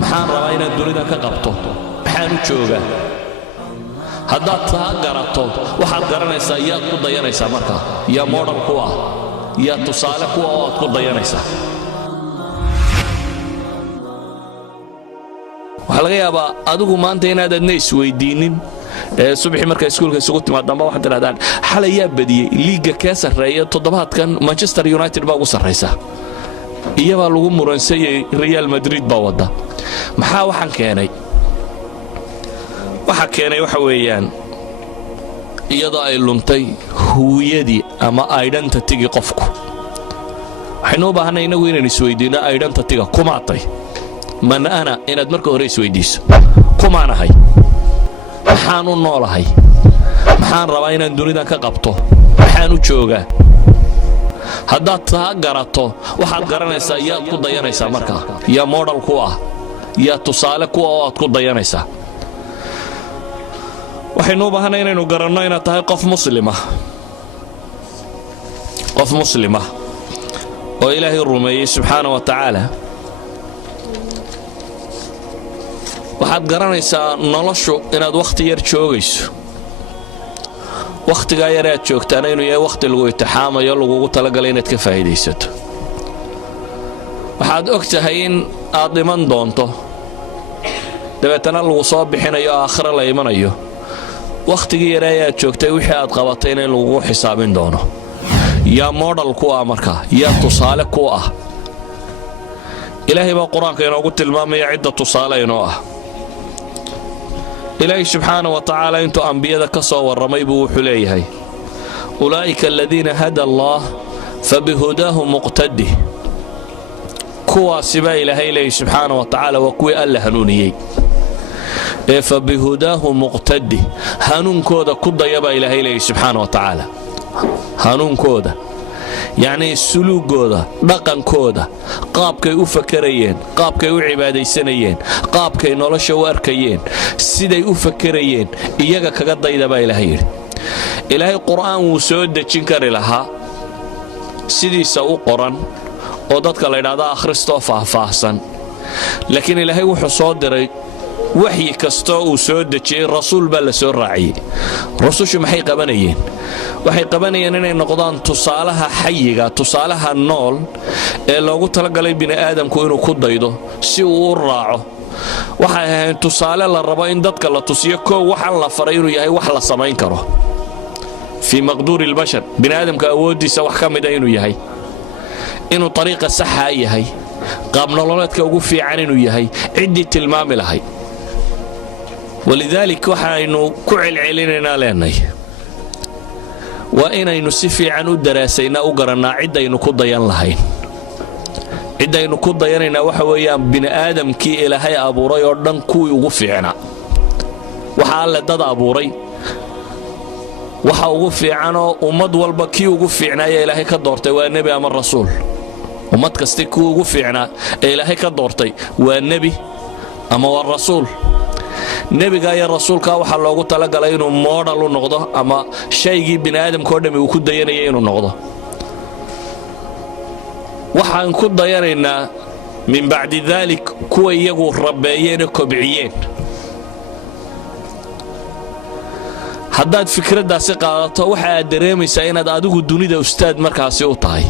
maxaan rabaa inaad dunida ka qabto maxaan u joogaa haddaad taa garato waxaad garanaysaa yaad ku dayanaysaa markaa yaa model ku ah yaa tusaale ku ah oo aad ku dayanaysaa waxaa laga yaabaa adigu maanta inaadadna isweydiinnin subaxii markaa iskuulka isugu timaadamba waxaad tidhahdaan xalay yaa badiyey liiga kee sarreeya toddobaadkan Manchester United baa ugu sarraysa iyabaa lagu muransayay Real Madrid baa wadda maxaa waxaan keenay waxa weeyaan iyadoo ay luntay huwiyadii ama identity-gii qofku waxaynu u baahanay inagu inaan isweydiino identity-ga kumaatay man ana inaad marka hore isweydiiso kumaanahay maxaan u noolahay maxaan rabaa inaan dunida ka qabto maxaan u joogaa haddaad taa garato waxaad garanaysaa yaad ku dayanaysaa markaa yaa model ku ah yaa tusaale ku ah oo aad ku dayanaysaa waxaynu u baahanay inaynu garanno inaad tahay qof muslima oo ilaahay rumeeyey subxaana wa tacaala waxaad garanaysaa noloshu inaad wakhti yar joogayso wakhtigaa yar aad joogtaana inuu yahay wakhti lagu itixaamayo lagugu talagalay inaad ka faa'iidaysato waxaad og tahay in aad dhiman doonto dabeetana lagu soo bixinayo aakhira la imanayo wakhtigii yar ayaad joogtay wixii aad qabatay in lagugu xisaabin doono yaa model ku ah markaa yaa tusaale ku ah ilaahay baa qur-aanka inoogu tilmaamaya cidda tusaale inoo ah ilaahay subxaana wa tacaala intuu ambiyada ka soo warramay buu wuxuu leeyahay ulaa'ika aladiina hada allah fabihudaahu muqtadih kuwaasi baa ilaahay leeyahy subxaana wa tacaala waa kuwii alla hanuuniyey ee fabihudaahu muqtadih hanuunkooda ku daya baa ilaahay leeyahy subxaana wa tacaala hanuunkooda yacnii suluugooda dhaqankooda qaabkay u fakarayeen qaabkay u cibaadaysanayeen qaabkay nolosha u arkayeen siday u fakarayeen iyaga kaga dayda baa ilaahay yidhi ilaahay qur'aan wuu soo dejin kari lahaa sidiisa u qoran oo dadka la yidhaahdo akhristoo faahfaahsan laakiin ilaahay wuxuu soo diray waxyi kastoo uu soo dejiyey rasuul baa la soo raaciyey rusushu maxay qabanayeen waxay qabanayeen inay noqdaan tusaalaha xayiga tusaalaha nool ee loogu talagalay bini'aadamku inuu ku daydo si uu u raaco waxay ahayn tusaale la rabo in dadka la tusiyo koow waxaan la faray inuu yahay wax la samayn karo fii maqduuri albashar bini'aadamka awooddiisa wax ka mida inuu yahay inuu ariiqa saxaa yahay qaab nololeedka ugu fiican inuu yahay ciddii tilmaami lahay walidaalika waxaynu ku celcelinaynaa leenahay waa inaynu si fiican u daraasaynaa u garannaa ciddaynu ku dayan lahayn ciddaynu ku dayanaynaa waxa weeyaan bini'aadamkii ilaahay abuuray oo dhan kuwii ugu fiicnaa waxa alle dad abuuray waxa ugu fiicanoo ummad walba kii ugu fiicnaaya ilaahay ka doortay waa nebi ama rasuul ummad kasti kii ugu fiicnaa ee ilaahay ka doortay waa nebi ama waa rasuul nebiga iyo rasuulka waxaa loogu talagalay inuu model u noqdo ama shaygii bini'aadamka oo dhammi uu ku dayanayay inuu noqdo waxaan ku dayanaynaa min bacdi daalik kuwa iyagu rabbeeyeenoo kobciyeen haddaad fikraddaasi qaadato waxa aad dareemaysaa inaad adigu dunida ustaad markaasi u tahay